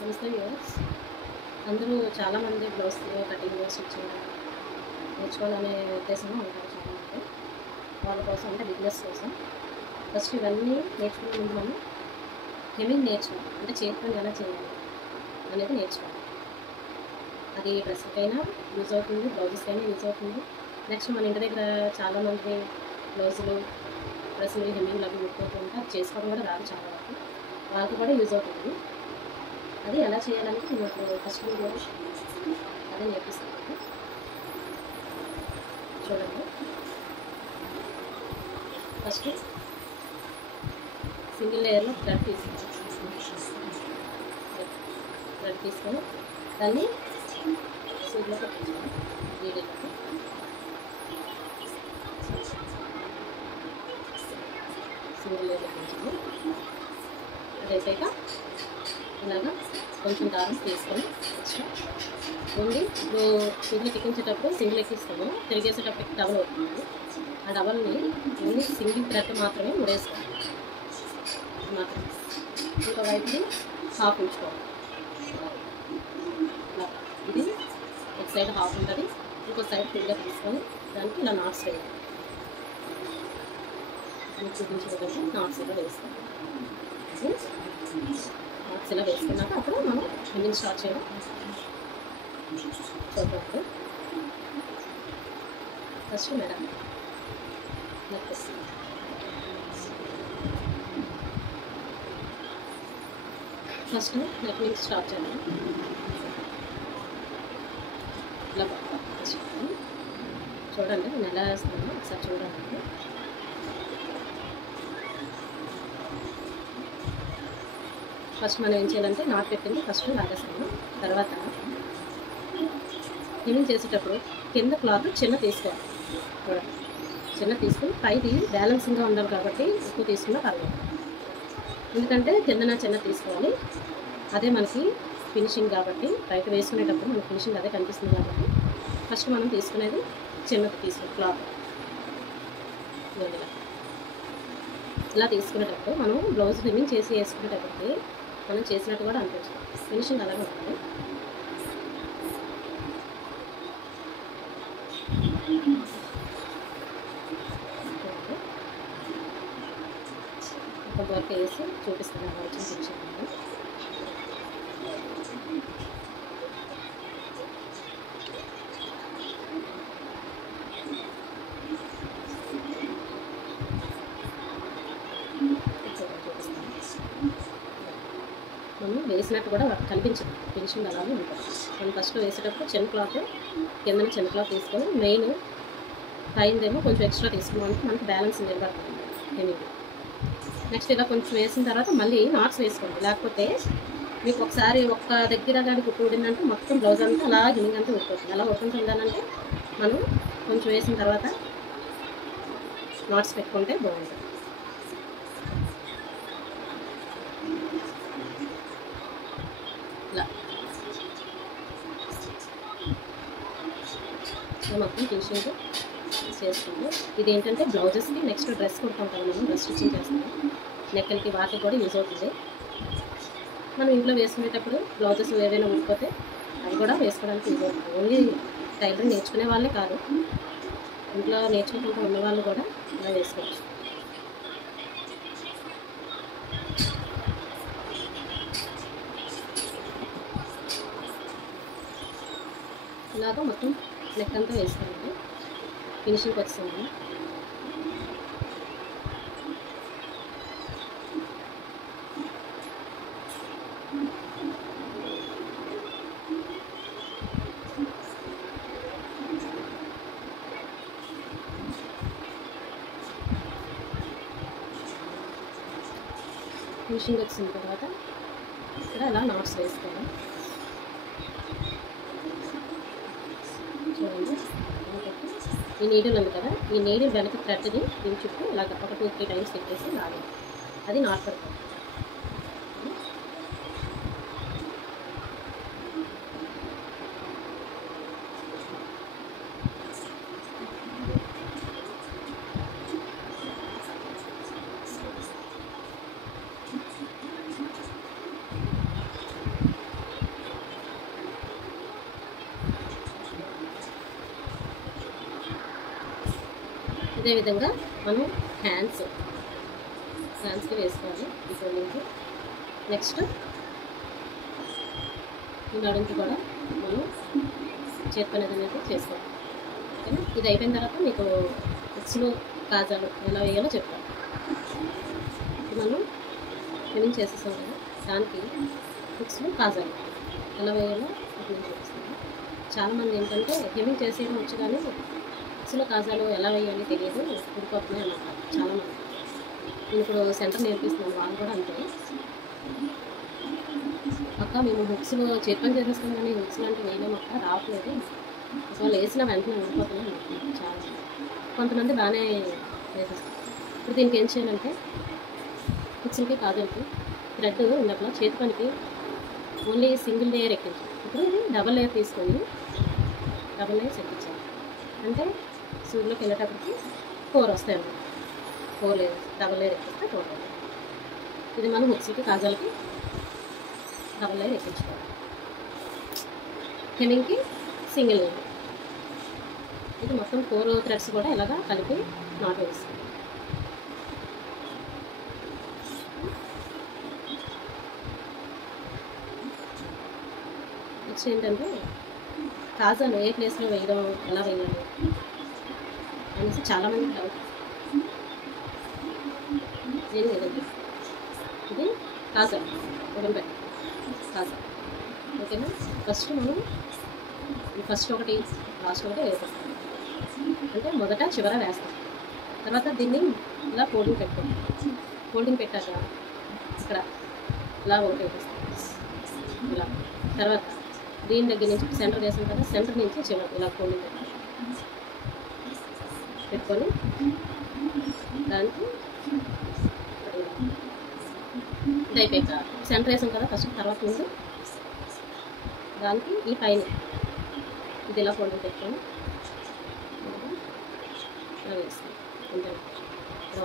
నమస్తే వ్యూవర్స్. అందరూ చాలామంది బ్లౌజ్ కటింగ్ స్టిచ్చింగ్ నేర్చుకోవాలనే ఉద్దేశంలో ఉంటారు చాలామంది. వాళ్ళ కోసం అంటే బిజినెస్ కోసం ఫస్ట్ ఇవన్నీ నేర్చుకునే ముందు మనం హెమ్మింగ్ నేర్చుకోవాలి. అంటే చేతితో ఎలా చేయాలి అనేది నేర్చుకోవాలి. అది డ్రెస్కైనా యూజ్ అవుతుంది, బ్లౌజెస్కైనా యూజ్ అవుతుంది. నెక్స్ట్ మన ఇంటి దగ్గర చాలామంది బ్లౌజులు డ్రెస్సులు హెమ్మింగ్లు అవి ఉట్టుకుంటూ ఉంటే అది చేసుకోవడం కూడా రాదు చాలా వరకు. వాళ్ళకి కూడా యూజ్ అవుతుంది. అది ఎలా చేయాలంటే నేను ఇప్పుడు ఫస్ట్ వీడియో అదే నేర్పిస్తాను. చూడండి, ఫస్ట్ సింగిల్ లేయర్లో థ్రెడ్ తీసుకొని దాన్ని సూదిలో పెట్టించుకోవాలి. నీడిల్లోకి సింగిల్ లేయర్ పెట్టించాము. అది అయిపోయాక ఇలాగా కొంచెం దారం తీసుకొని ఓన్లీ ఇప్పుడు సింగిల్ ఎక్కించేటప్పుడు సింగిల్ ఎక్కిస్తాము, తిరిగేసేటప్పటికి డబల్ అవుతుంది. ఆ డబల్ని ఓన్లీ సింగిల్ థ్రెడ్ మాత్రమే ముడేసుకోవాలి. మాత్రం ఇంకో వైపుని హాఫ్ ఉంచుకోవాలి. ఇది ఒక సైడ్ హాఫ్ ఉంటుంది, ఇంకో సైడ్ ఫుల్గా తీసుకొని దానికి ఇలా నాట్స్ వేయాలి. చూపించేటప్పుడు నాట్స్ ఇలా వేసుకోవాలి. నాట్స్ ఇలా వేసుకున్నాక అప్పుడు మనం హెమ్మింగ్ స్టార్ట్ చేయడం చూద్దాం. First madam neck first neck నుంచి స్టార్ట్ చేయాలి. ఇలా చూడండి, నేను ఎలా వేస్తున్నాను ఒకసారి చూడండి. ఫస్ట్ మనం ఏం చేయాలంటే నాట్ పెట్టింది ఫస్ట్ లాగేస్తాము. తర్వాత హెమ్మింగ్ చేసేటప్పుడు కింద క్లాత్ చిన్న తీసుకోవాలి. చూడండి, చిన్న తీసుకుని పైది బ్యాలెన్సింగ్గా ఉండాలి కాబట్టి ఎక్కువ తీసుకున్నా పర్లేదు. ఎందుకంటే కిందన చిన్న తీసుకోవాలి. అదే మనకి ఫినిషింగ్ కాబట్టి బయట వేసుకునేటప్పుడు మనకి ఫినిషింగ్ అదే కనిపిస్తుంది కాబట్టి ఫస్ట్ మనం తీసుకునేది చిన్నది తీసుకోవాలి. క్లాత్ ఇలా తీసుకునేటప్పుడు మనం బ్లౌజ్ హెమ్మింగ్ చేసి వేసుకునేటప్పటికి మనం చేసినట్టు కూడా అనిపించదు, ఫినిషింగ్ అలాగే ఉంటుంది. కొంతవరకు వేసి చూపిస్తాను వచ్చిన ఫినిషింగ్. మనం వేసినట్టు కూడా కనిపించదు, ఫినిషింగ్ అలాగే ఉంటుంది. మనం ఫస్ట్ వేసేటప్పుడు చిన్న క్లాత్ కింద చిన్న క్లాత్ తీసుకొని మెయిన్ పైందేమో కొంచెం ఎక్స్ట్రా తీసుకున్నామంటే మనకి బ్యాలెన్స్ నిలబడుతుంది హెమ్మింగ్. నెక్స్ట్ ఇలా కొంచెం వేసిన తర్వాత మళ్ళీ నాట్స్ వేసుకోండి. లేకపోతే మీకు ఒకసారి ఒక్క దగ్గర కానీ కుట్టు ఊడిందంటే మొత్తం బ్లౌజ్ అంతా అలా హెమ్మింగ్ అంతా ఉడిపోతుంది. అలా ఉడుకుంటుందానంటే మనం కొంచెం వేసిన తర్వాత నాట్స్ పెట్టుకుంటే బాగుంటుంది. ఇలా మొత్తం ఫినిషింగ్ చేస్తాము. ఇది ఏంటంటే బ్లౌజెస్కి నెక్స్ట్ డ్రెస్ కుట్టుకుంటాము. మనం డ్రెస్ స్టిచ్చింగ్ చేస్తాము. నెక్కలకి వాటికి కూడా యూజ్ అవుతుంది. మనం ఇంట్లో వేసుకునేటప్పుడు బ్లౌజెస్ ఏదైనా ఊడిపోతే అది కూడా వేసుకోవడానికి యూజ్ అవుతుంది. ఓన్లీ టైలరింగ్ నేర్చుకునే వాళ్ళే కాదు, ఇంట్లో నేర్చుకుంటూ ఉన్న వాళ్ళు కూడా ఇలా వేసుకోవచ్చు. ఇలాగా మొత్తం నెక్ అంతా వేసుకోండి. ఫినిషింగ్కి వస్తుంది. ఫినిషింగ్ వచ్చిన తర్వాత ఇక్కడ అలా నాట్స్ వేసుకోవాలి. చూడండి, ఈ నీడిల్ ఉంది కదా, ఈ నీడిల్ వెనక థ్రెడ్ని దీని చుట్టూ ఇలాగ ఒక 2-3 టైమ్స్ పెట్టేసి లాగాలి. అది నాట్ పడుతుంది. ఇదే విధంగా మనం హ్యాండ్స్కి వేసుకోవాలి ఈ ఫోల్డింగ్కి. నెక్స్ట్ ఈ నడుంకి కూడా మనం చేతి పని అనేది చేసుకోవాలి. ఓకేనా? ఇది అయిపోయిన తర్వాత మీకు హుక్స్లు కాజాలు ఎలా వేయాలో చెప్తాను. మనం హెమింగ్ చేసేసాం కదా, దానికి హుక్స్లు కాజాలు ఎలా వేయాలో ఇప్పుడు నేను చూపిస్తాను. చాలామంది ఏంటంటే హెమింగ్ చేసేయడం వచ్చు కానీ హుక్స్లు కాజాలు ఎలా వేయాలి తెలియదు, ఊడిపోతున్నాయి అన్నమాట చాలామంది. నేను ఇప్పుడు సెంటర్ నేర్పిస్తున్నాను, వాళ్ళు కూడా అంతే. అక్క మేము హుక్స్లు చేతి పని చేసేస్తాం కానీ హుక్స్ లాంటివి వేయలేము అక్క, రావట్లేదు, అసలు వేసిన వెంటనే ఊడిపోతున్నాయి అన్నమాట చాలా. కొంతమంది బాగానే వేసేస్తారు. ఇప్పుడు దీనికి ఏం చేయాలంటే హుక్స్లకి కాజల్కి థ్రెడ్ ఉన్నప్పుడు చేతి పనికి ఓన్లీ సింగిల్ లేయర్ ఎక్కించాలి. ఇప్పుడు డబల్ లేయర్ తీసుకొని డబల్ లేయర్స్ ఎక్కించాలి. అంటే సూదిలోకి వెళ్ళేటప్పటికి 4 వస్తాయి అన్నమాట. 4 లేయర్స్ డబల్ లేయర్ ఎక్కిస్తే 4 లేయర్. ఇది మనం హుక్స్లకి కాజల్కి డబల్ లేయర్ ఎక్కించుకోవాలి. హెమింగ్కి సింగిల్ లేయర్. ఇది మొత్తం 4 థ్రెడ్స్ కూడా ఇలాగా కలిపి నాట్ వేస్తాం. నెక్స్ట్ ఏంటంటే కాజాలు ఏ ప్లేస్లో వేయడం, ఎలా వేయాలి అనేసి చాలామంది డౌట్. ఏం లేదండి, ఇది కాజా ఉడకబెట్టి కాజా. ఓకేనా? ఫస్ట్ మనం ఫస్ట్ ఒకటి లాస్ట్ ఒకటి వేస్తాం. అంటే మొదట చివర వేస్తాం, తర్వాత దీన్ని ఇలా ఫోల్డింగ్ పెట్టుకోండి. ఫోల్డింగ్ పెట్టాక ఇక్కడ ఇలా ఒకటి వేస్తాం ఇలా. తర్వాత దీని దగ్గర నుంచి సెంటర్ వేసాం కదా, సెంటర్ నుంచి చివర ఇలా ఫోల్డింగ్ పెట్టుకొని దానికి ఇది అయిపోయాక సెంటర్ వేసాం కదా ఫస్ట్, తర్వాత ముందు దానికి ఈ పైన ఇది ఇలా ఫోల్డింగ్ పెట్టుకొని ఇలా వేస్తాం. అంటే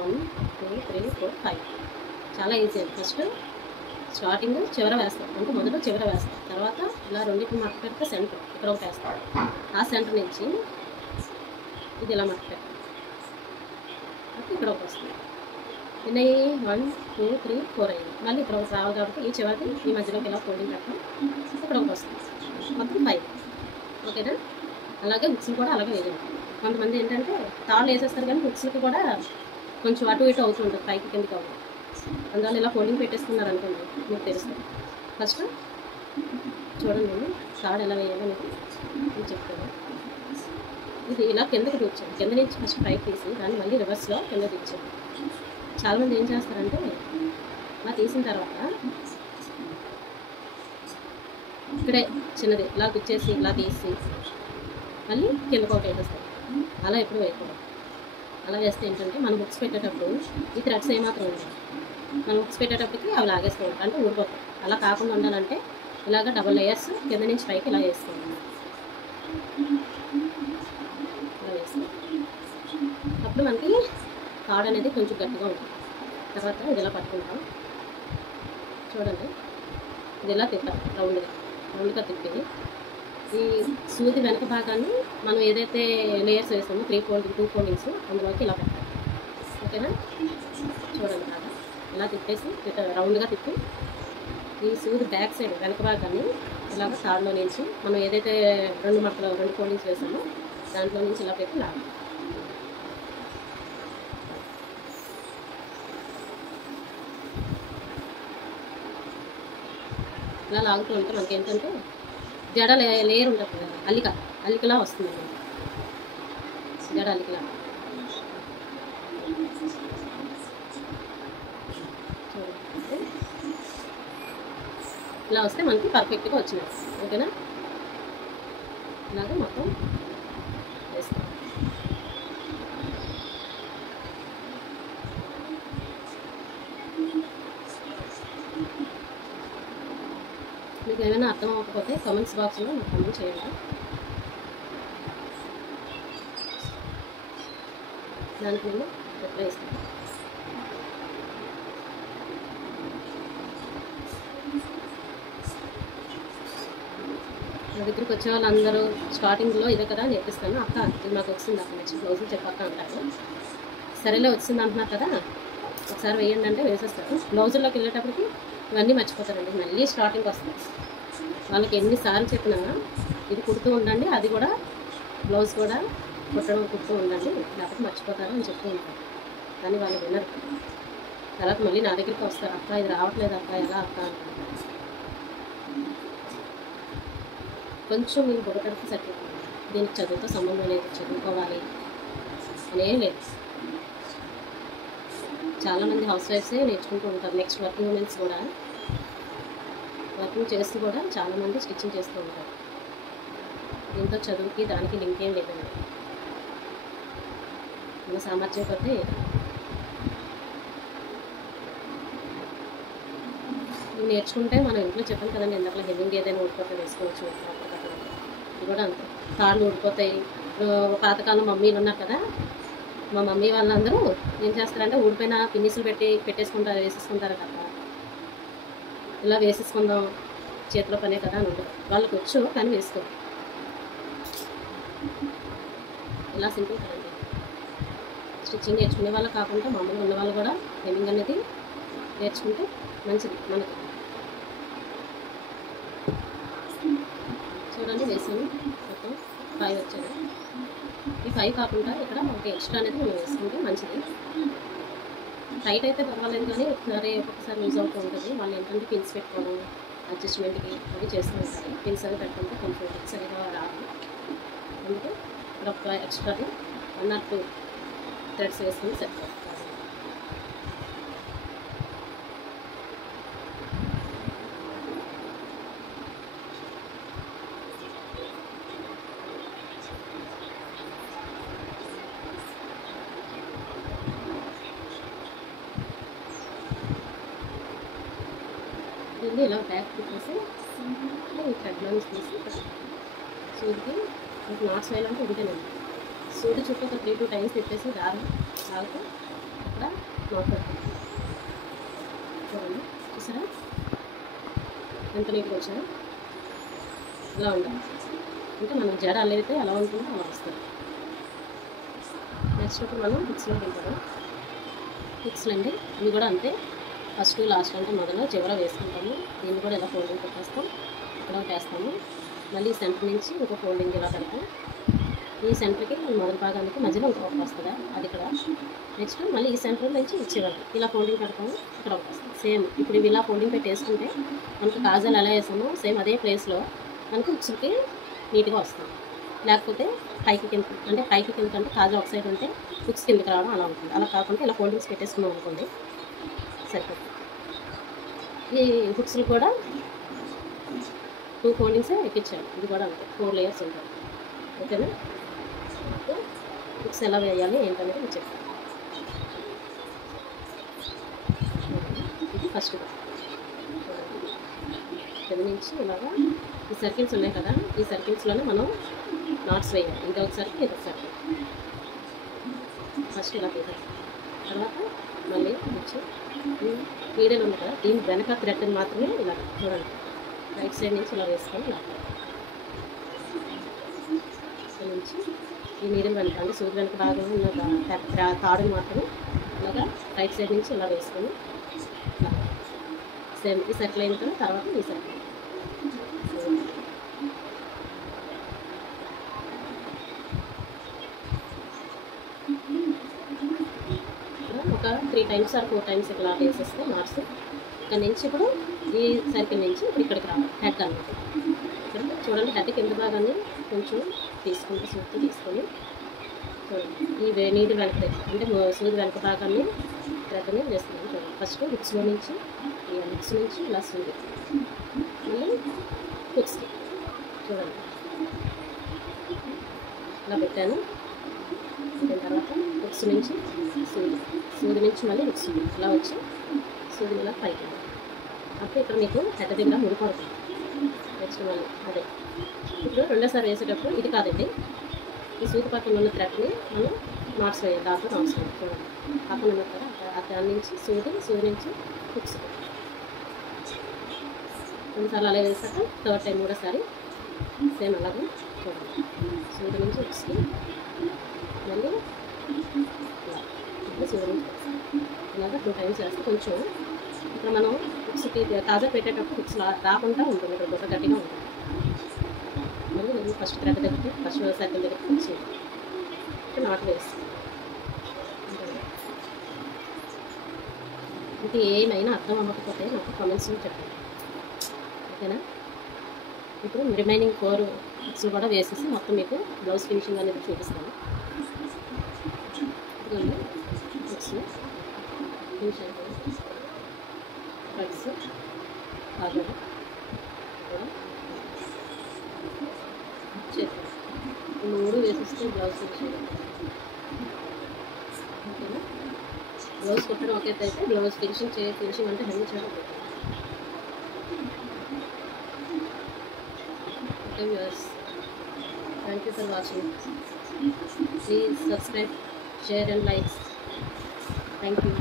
1 2 3 4 5 చాలా ఈజీ అండి. ఫస్ట్ స్టార్టింగ్ చివర వేస్తాం, అంటే మొదట చివర వేస్తాం, తర్వాత ఇలా రెండింటిని మడత పెడితే సెంటర్ ఇక్కడ ఒకటి వేస్తాం. ఆ సెంటర్ నుంచి ఇది ఇలా మడత పెడతాం, అయితే ఇక్కడ ఒకటి వస్తుంది. ఎన్ని 1 2 3 4 అయింది. మళ్ళీ ఇక్కడ ఒకటి రావాలి కాబట్టి ఈ చివరికి ఈ మధ్యలోకి ఇలా ఫోల్డింగ్ పెడతాం, ఇక్కడ ఒకటి వస్తుంది. మొత్తం 5. ఓకేనా? అలాగే హుక్స్లు కూడా అలాగే వేయాలి. కొంతమంది ఏంటంటే తాళ్ళు వేసేస్తారు కానీ హుక్స్లకి కూడా కొంచెం అటు ఇటు అవుతూ ఉంటుంది, పైకి కిందకి అవుతుంది. అందువల్ల ఇలా ఫోల్డింగ్ పెట్టేసుకున్నారు అనుకోండి, మీకు తెలుస్తుంది. ఫస్ట్ చూడండి, నేను తాడు ఎలా వేయాలో మీకు చెప్తాను. ఇది ఇలా కిందకి దించాను, కింద నుంచి ఫస్ట్ పైకి తీసి దాన్ని మళ్ళీ రివర్స్లో కింద దించాను. చాలామంది ఏం చేస్తారంటే ఇలా తీసిన తర్వాత ఇక్కడే చిన్నది ఇలా గుచ్చేసి ఇలా తీసి మళ్ళీ కిందకు ఒకటి వేసేస్తారు. అలా ఎప్పుడు వేయకూడదు. అలా వేస్తే ఏంటంటే మనం హుక్స్ పెట్టేటప్పుడు ఈ థ్రెడ్స్ ఏమాత్రం ఉండాలి, మనం హుక్స్ పెట్టేటప్పటికి అవి లాగేస్తూ ఉంటాయి, అంటే ఊడిపోతాయి. అలా కాకుండా ఉండాలంటే ఇలాగ డబల్ లేయర్స్ కింద నుంచి పైకి ఇలా వేసుకోండి. ఇలా వేస్తాం, అప్పుడు మనకి తాడు అనేది కొంచెం గట్టిగా ఉంటుంది. తర్వాత ఇది ఇలా పట్టుకుంటాం. చూడండి, ఇది ఇలా తిప్పాం రౌండ్గా తిప్పి ఈ సూది వెనక భాగాన్ని మనం ఏదైతే లేయర్స్ వేసామో 3 ఫోల్డింగ్ 2 ఫోల్డింగ్స్ అందులోకి ఇలా పెట్టాలి. ఓకేనా? చూడండి, బాగా ఇలా తిప్పేసి రౌండ్గా తిప్పి ఈ సూది బ్యాక్ సైడ్ వెనక భాగాన్ని ఇలాగ తాడులో నుంచి మనం ఏదైతే 2 ఫోల్డింగ్స్ వేసామో దాంట్లో నుంచి ఇలా పెట్టి లాగాలి. ఇలా లాగుతూ ఉంటే మనకి ఏంటంటే జడ లేయర్ ఉంటుంది కదా, అల్లికలా వస్తుంది. జడ అల్లికలా ఇలా వస్తే మనకి పర్ఫెక్ట్గా వచ్చినట్టు. ఓకేనా? ఇలాగే మొత్తం వేస్తాం. మీకు ఏమైనా అర్థం అవ్వకపోతే కామెంట్స్ బాక్స్లో నాకు కామెంట్ చేయండి. దానికి నేను రిప్లై ఇస్తాను. నా దగ్గరికి వచ్చే వాళ్ళందరూ స్టార్టింగ్లో ఇదే కదా నేర్పిస్తాను, అక్క ఇది మాకు వచ్చింది, అక్క నెక్స్ట్ బ్లౌజులు చెప్పక్క అంటారు. సరేలే వచ్చింది అంటున్నారు కదా, ఒకసారి వేయండి అంటే వేసేస్తారు. బ్లౌజుల్లోకి వెళ్ళేటప్పటికి ఇవన్నీ మర్చిపోతారండి, మళ్ళీ స్టార్టింగ్ వస్తుంది. వాళ్ళకి ఎన్నిసార్లు చెప్పినా ఇది కుడుతూ ఉండండి, అది కూడా బ్లౌజ్ కూడా కుడుతూ ఉండండి, లేకపోతే మర్చిపోతారు అని చెప్తూ ఉంటారు. కానీ వాళ్ళు వినరు. తర్వాత మళ్ళీ నా దగ్గరికి వస్తారు, అక్క ఇది రావట్లేదు అక్క, ఎలా అక్క అంటారు. కొంచెం మీరు బుర్రకడికి సరిపోతుంది. దీనికి చదువుతో సంబంధం లేదు, చదువుకోవాలి అనేం లేదు. చాలామంది హౌస్ వైఫ్సే నేర్చుకుంటూ ఉంటారు. నెక్స్ట్ వర్కింగ్ ఉమెన్స్ కూడా వర్కింగ్ చేస్తూ కూడా చాలామంది స్టిచ్చింగ్ చేస్తూ ఉంటారు. దీంతో చదువుకి దానికి లింక్ ఏం లేదండి, మన సామర్థ్యం కొద్దీ నేర్చుకుంటే మనం ఇంట్లో చెప్పాం కదండి, ఇందాక హెమ్మింగ్ ఏదైనా ఊడిపోతే వేసుకోవచ్చు. ఇది కూడా అంతే, కాళ్ళు ఊడిపోతాయి. పాతకాలం మమ్మీలు ఉన్నారు కదా, మా మమ్మీ వాళ్ళందరూ ఏం చేస్తారంటే ఊడిపోయిన పిన్నిసులు పెట్టేసుకుంటారు, వేసేసుకుంటారు కదా. ఇలా వేసేసుకుందాం, చేతిలో పనే కదా అని ఉంటుంది. వాళ్ళకి వచ్చు కానీ వేసుకో. ఇలా సింపుల్ కదండి. స్టిచ్చింగ్ నేర్చుకునే వాళ్ళు కాకుండా మామూలుగా ఉన్న వాళ్ళు కూడా హెమ్మింగ్ అనేది నేర్చుకుంటే మంచిది మనకి. చూడండి వేసాను, మొత్తం 5 వచ్చాయి. ఈ 5 కాకుండా ఇక్కడ ఒక ఎక్స్ట్రా అనేది మనం వేసుకుంటే మంచిది. టైట్ అయితే పర్వాలేదు కానీ ఒక్కొక్కసారి యూజ్ అవుతూ ఉంటుంది. వాళ్ళు ఏంటంటే పిన్స్ పెట్టుకోవడం, అడ్జస్ట్మెంట్కి అవి చేస్తూ ఉంటారు. పిన్స్ అవి పెట్టుకుంటే కొంచెం సరిగా రాదు. అందుకే ఇక్కడ ఒక ఎక్స్ట్రాది 1 or 2 థ్రెడ్స్ వేసుకుని సరిపోతుంది. దీన్ని ఇలా బ్యాక్ పెట్టేసి ఈ థ్రెడ్లో తీసి సూదికి మీకు నాట్స్ వేయాలంటే ఉంటేనండి, సూది చుట్టూ ఒక 3-2 టైమ్స్ తిప్పేసి దారం లాగితే అక్కడ నాట్ పెడుతుంది. చూడండి, చూసారా ఎంత నీట్గా వచ్చారో. ఇలా ఉండాలి అంటే మనం జడ అల్లైతే ఎలా ఉంటుందో అలా వస్తుంది. నెక్స్ట్ ఇప్పుడు మనం హుక్స్లో తింటాము. హుక్స్లు అండి ఇవి కూడా అంతే, ఫస్ట్ లాస్ట్ అంటే మొదలు చివర వేసుకుంటాము. దీన్ని కూడా ఇలా ఫోల్డింగ్ పెట్టేస్తాం, ఇక్కడ వేస్తాము. మళ్ళీ సెంటర్ నుంచి ఇంకో ఫోల్డింగ్ ఇలా పెడతాం. ఈ సెంటర్కి మొదటి భాగానికి మధ్యలో ఇంకొకటి వస్తుందా అది ఇక్కడ. నెక్స్ట్ మళ్ళీ ఈ సెంటర్ నుంచి చివరికి ఇలా ఫోల్డింగ్ పెడతాము, ఇక్కడ ఒకటి వస్తుంది. సేమ్ ఇప్పుడు ఇవి ఇలా ఫోల్డింగ్ పెట్టి వేసుకుంటే మనకు కాజాలు ఎలా వేసామో సేమ్ అదే ప్లేస్లో మనకు హుక్స్కి నీట్గా వస్తుంది. లేకపోతే పైకి కింద అంటే కాజా ఒక సైడ్ ఉంటే హుక్స్ కిందకి రావడం అలా ఉంటుంది. అలా కాకుండా ఇలా ఫోల్డింగ్స్ పెట్టేసుకున్నాం అనుకోండి సరిపోతుంది. ఈ హుక్స్లు కూడా 2 ఫోల్డింగ్సే ఎక్కించాలి. ఇది కూడా అంతే, 4 లేయర్స్ ఉంటాయి. ఓకేనా, హుక్స్ ఎలా వేయాలి ఏంటనేది నేను చెప్తాను. ఇది ఫస్ట్ కింద నుంచి ఇలాగా ఈ సర్కిల్స్ ఉన్నాయి కదా, ఈ సర్కిల్స్లోనే మనం నాట్స్ వేయాలి. ఇంకొక సర్కిల్ ఇదొక సర్కిల్. ఫస్ట్ ఇలా వేయాలి. తర్వాత మళ్ళీ వచ్చి వీడియోలో ఉంది కదా, దీని వెనక థ్రెడ్ని మాత్రమే ఇలా చూడండి, రైట్ సైడ్ నుంచి ఇలా వేసుకొని ఇలా నుంచి ఈ నీడిల్ వెనక అంటే సూది వెనక భాగం ఉన్న తాడుని మాత్రమే ఇలాగా రైట్ సైడ్ నుంచి ఇలా వేసుకొని సేమ్ ఈ సర్కిల్ అయిన తర్వాత ఈ సర్కిల్ ఒక 3 times or 4 times ఇలా వేసేస్తే నాట్స్. ఇక్కడ నుంచి ఇప్పుడు ఈ సర్కిల్ నుంచి ఇప్పుడు ఇక్కడికి రావాలి, హెడ్ అన్నమాట. ఇక్కడ చూడండి, హెడ్ కింద భాగాన్ని కొంచెం తీసుకుంటే సూది తీసుకొని చూడండి, ఈ నీటి వెనక అంటే సూది వెనక భాగాన్ని థ్రెడ్ని వేస్తున్నాను. చూడండి, ఫస్ట్ హుక్స్లో నుంచి ఈ హుక్స్ నుంచి ఇలా సూది, మళ్ళీ హుక్స్కి చూడండి ఇలా పెట్టాను. దాని తర్వాత హుక్స్ నుంచి సూది నుంచి మళ్ళీ హుక్స్ ఇలా వచ్చి సూది ఇలా పైకి. అప్పుడు ఇక్కడ మీకు హెడ్ దగ్గర ముడిపడుతుంది. నెక్స్ట్ మళ్ళీ అదే ఇప్పుడు రెండోసారి వేసేటప్పుడు ఇది కాదండి, ఈ సూది పక్కన ఉన్న థ్రెడ్ని మనం నాట్స్ వేయాలి. దాంట్లో నాట్స్ వేయాలి. చూడండి, పక్కన ఉన్న కదా దాని నుంచి సూది నుంచి హుక్స్. రెండుసార్లు అలా వేసాక థర్డ్ టైం మూడోసారి సేమ్ అలాగే చూడండి, సూది నుంచి హుక్స్కి మళ్ళీ ఇలా నీట్గా సూరింగ్ చేస్తాం. ఇలాగా 2 టైమ్స్ వేస్తే కొంచెం ఇక్కడ మనం హుక్స్కి తాజా పెట్టేటప్పుడు హుక్స్ రాకుండా ఉంటుంది, ఇక్కడ బుట్ట గట్టిగా ఉంటుంది. మళ్ళీ నేను ఫస్ట్ థ్రెడ్ దగ్గరికి ఫస్ట్ సర్కిల్ దగ్గరికి హుక్స్ నాట్ వేస్తాం. మీకు ఏమైనా అర్థం అవ్వకపోతే నాకు కామెంట్స్లో చెప్పండి, ఓకేనా? ఇప్పుడు రిమైనింగ్ 4 హుక్స్ కూడా వేసేసి మొత్తం మీకు బ్లౌజ్ ఫినిషింగ్ అనేది చూపిస్తాను. ఇదిగోండి హుక్స్ ఫినిష్ అయిపోయింది. థ్రెడ్స్ కాజాలు కూడా చేస్తాం. 3 వేసేస్తే బ్లౌజ్ ఫినిషింగ్. ఓకేనా? బ్లౌజ్ కుట్టడం ఒకే అయితే బ్లౌజ్ ఫినిషింగ్ అంటే హెవీ చేయడం. Okay viewers, thank you for watching. Please subscribe, share and likes. Thank you.